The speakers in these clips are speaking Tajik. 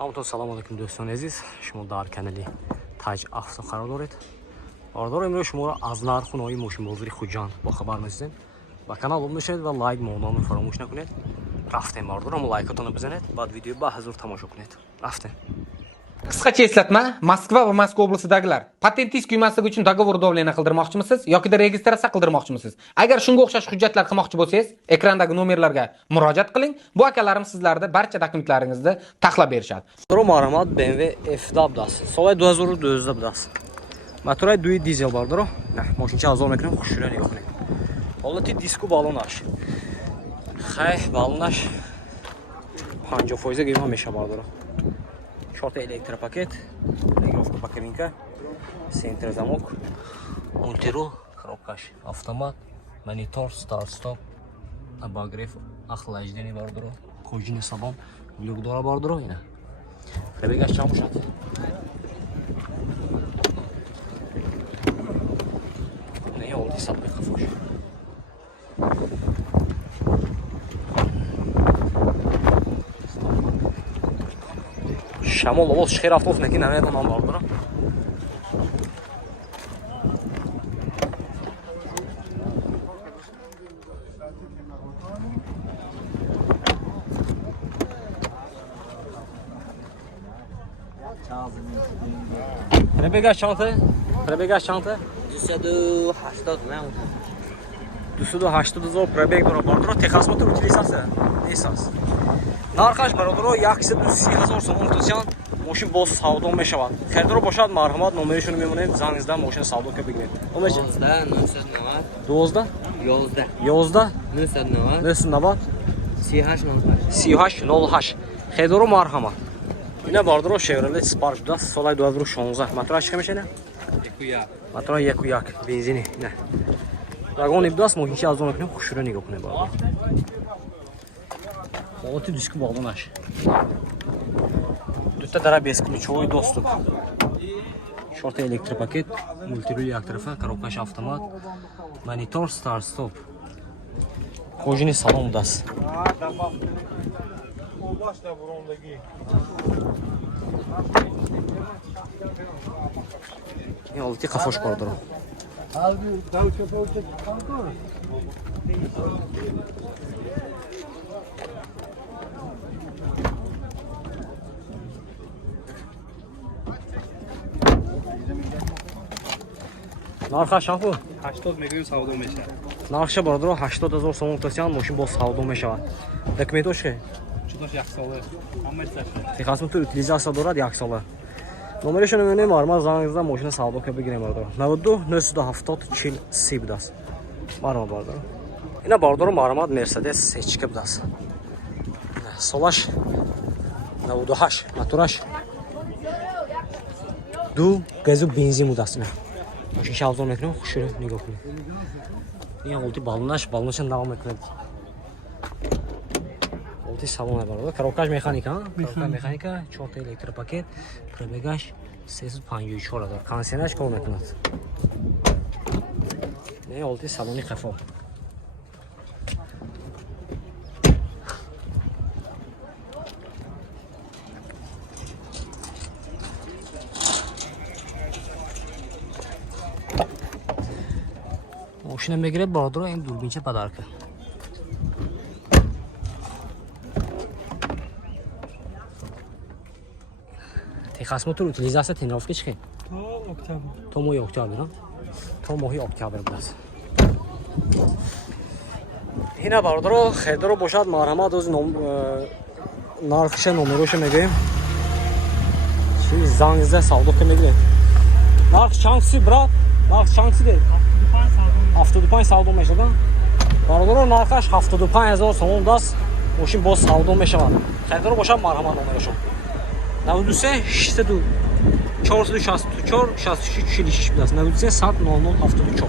همونطور سلام علیکم دوستان عزیز، شما در کانال تاج افسا قرار دارید. باردار امروز شما را از نرخ نوعی ماشین بازاری خوجند با خبر می‌سازیم. با کانال عضو شوید و لایک مونام فراموش نکنید. رفتیم باردار هم لایکاتون رو بزنید، بعد ویدیو با حضور تماشا کنید. رفتیم. Qisqacha eslatma, Moskva va Moskva oblasidagilar patentingiz kuymasligi uchun dogovor davlena qildirmoqchimisiz yoki registratsiya qildirmoqchimisiz? Agar shunga o'xshash hujjatlar qilmoqchi bo'lsangiz, ekrandagi nomerlarga murojaat qiling. Bu akalarim sizlarda barcha dokumentlaringizni taxlab berishadi. Motor ma'lumot BMW F-Dabdas. So'lay 2009 dabdas. Motor 2 dizel bardır o. Maşincha azam ekran xushura nigah qiling. Holati disko balonash. Xay balonash 50% ga meşa bardır o. 4 электропакет, регулировка боковинка, центр замок, мультиру, коробкаш, автомат, монитор, старт-стоп, обогрев, охлаждение бардыро, кожаный салон, люкдора бардыро, ина. Пробегаш чамушат. Не олди сапы хафош. شمال لباس خیر افتاف نکی نمیاد نام باردارم. پربگاش چانته؟ 280,000 پربگ برای باردارم. تخصص تو utilizace نیست. нархаш бародаро 130,000 сомон тусян мошин боз савдо мешавад. Хердро бошад марҳамат номеришон мемонем зангизда мошин савдо ка бигиред. Номер 12 11 990 3808 хердро марҳамат. Ина бародаро Chevrolet Spark да солай 2016 матраш камешена? 1.1 матра 1.1 бензини не. Вагон ибдас мошинча азон кунем хушура нигоҳ кунем бародаро. Холоти диску балонаш. Дута дара бесключовой доступ. 4 электропакет, мультируль як тарафа, коробкаш автомат, монитор, старт-стоп. Кожаный салон даст. Я олти кафош бардорам. нархаш шафу 80 миллион савдо мешавад. нархша бародаро 80,000 сомон тусян мошин боз савдо мешавад. Документош ки? Чудош 1 сола. Коммерсияш. Техасмуту утилизация дорад 1 сола. Номеришон мемонем марма зангизда мошина савдо ка бигирем бародаро. 92 970 40 30 будаст. Марма бародаро. Ина бародаро мармад Mercedes SC будаст. Солаш 98 мотораш 2 газу бензин будаст ина. ماشین شاوزان میکنم خوشوره نگاه کنید. این اولتی بالونش نام میکنه. اولتی سالونه برای کاروکاش مکانیکا 4 تا الکتروپاکت پربگاش 354 داره. کانسینش کار میکنه. نه اولتی سالونی خفا. ماشین میگیره بارادر این دوربینچه پدرکه. تخصص موتور utilizace تنرافکی چه؟ تا ماه اکتبر نه؟ تا ماه اکتبر بود. اینا بارادر خیلی باشد مرحمت از نرخش نمروش میگیم. چی زنگزه سودا که میگیم. نرخ چانسی برات؟ نرخ چانسی ده؟ 75 савдо мешавад. Бародаро нархаш 75000 сомон даст. Мошин боз савдо мешавад. Хайдаро бошад марҳамат номерашон. 93 62 464 66 46 будаст. 93 100 00 74.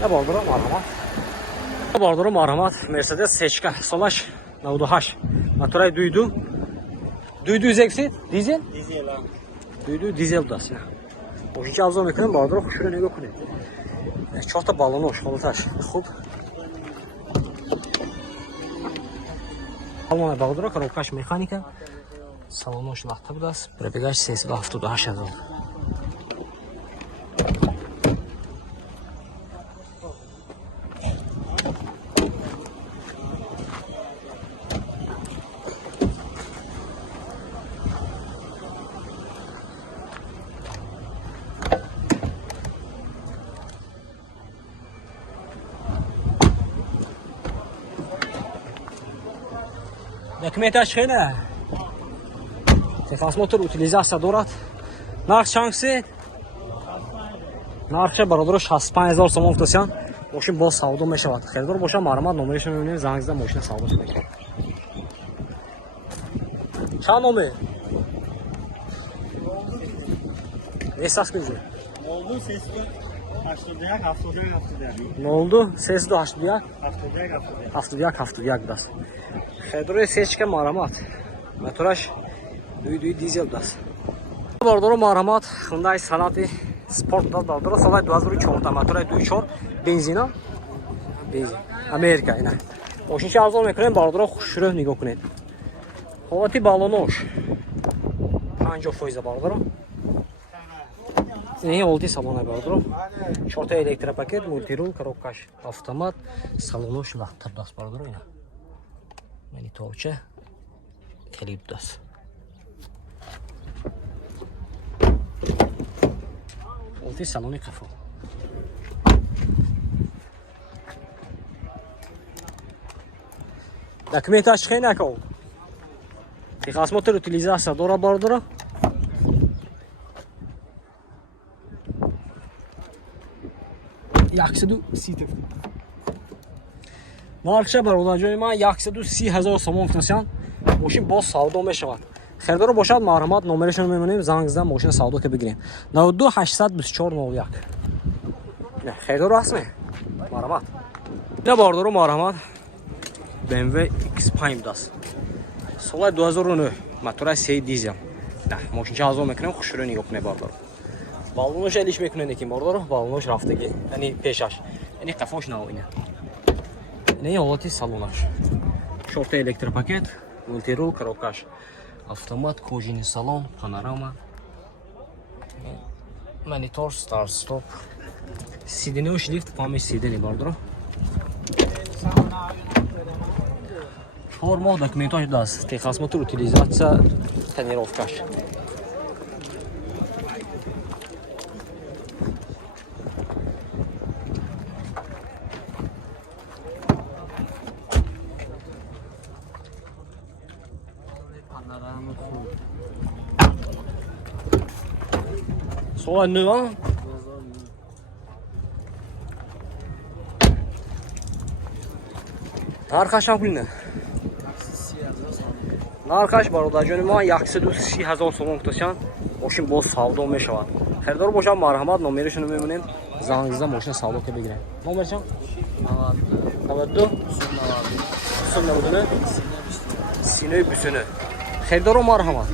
Я бародаро марҳамат. Бародаро марҳамат Mercedes SC солаш 98. Мотори 22 зексит дизел? Дизел. 22 дизел даст. Мошинча авзо мекунем бародаро хушура нигоҳ кунед. 4 تا بالونش خالصش خوب بالون بردارو коробкаш механика салонош лахта будааст. Пробегаш 378 000. Документаш хеле. Техас мотор утилизация дорад. Нарх чанкси? Нархи бародаро 65 000 сомон гуфтасиян. Мошин боз савдо мешавад. Херидор боша маърамат номерашро мебинем, занг зада мошина савдо мекунем. Чанд номер? Нестас кунҷо? 02 381 71 71 даст. Херидори сечка маърамат. Мотораш 2 дизел даст. Бародаро маърамат Hyundai Sonata Sport даст. Бародаро соли 2004 мотори 2.4 бензина. Бензин. Америка ина. Мошинчи арзон мекунем, бародаро хушро нигоҳ кунед. Ҳолати балонош 50% бародаро. Ин ҳолати салона бародаро. 4 та электропакет, мультирул, коробкаш автомат, салонош лахтар даст бародаро ина. Мани товча клип даст. Ҳолати салони қафо. Документаш хе накол. Техас мотор утилизация дора бародаро. Нархша бародарҷои ман 130 000 сомон гуфтасиян. Мошин боз савдо мешавад. Херидоро бошад маърамат номерашро мемонем, занг зада мошина савдо ка бигирем. 92 824 01. Не, херидоро ҳастме? Маърамат. Ина бародаро маърамат BMW X5 даст. Соли 2009 мотора 3 дизел. Не, мошинча ҳазор мекунем, хушро нигоҳ кунем бародаро. Балонош элиш мекунем декин бародаро, балонош рафтаги, яъни пешаш. Яъни қафош навоина. Ин ҳолати салонаш. 4 та электропакет, мультирул, коробкаш автомат, кожаный салон, панорама, монитор, старт, стоп, сидене шлифт, память сидене бародаро. 4 моҳ документаш даст. Техас мотор утилизация, тонировкаш. Sola 9. Нархашам кулина. Нархаш бародарҷони ман 130 000 сомон гуфтасиян. Мошин боз савдо мешавад. Херидор бошад марҳамат номерашро мемонем, занг зада мошина савдо ка бигирем. Номер чанд? 92 99 39 29. Херидоро марҳамат.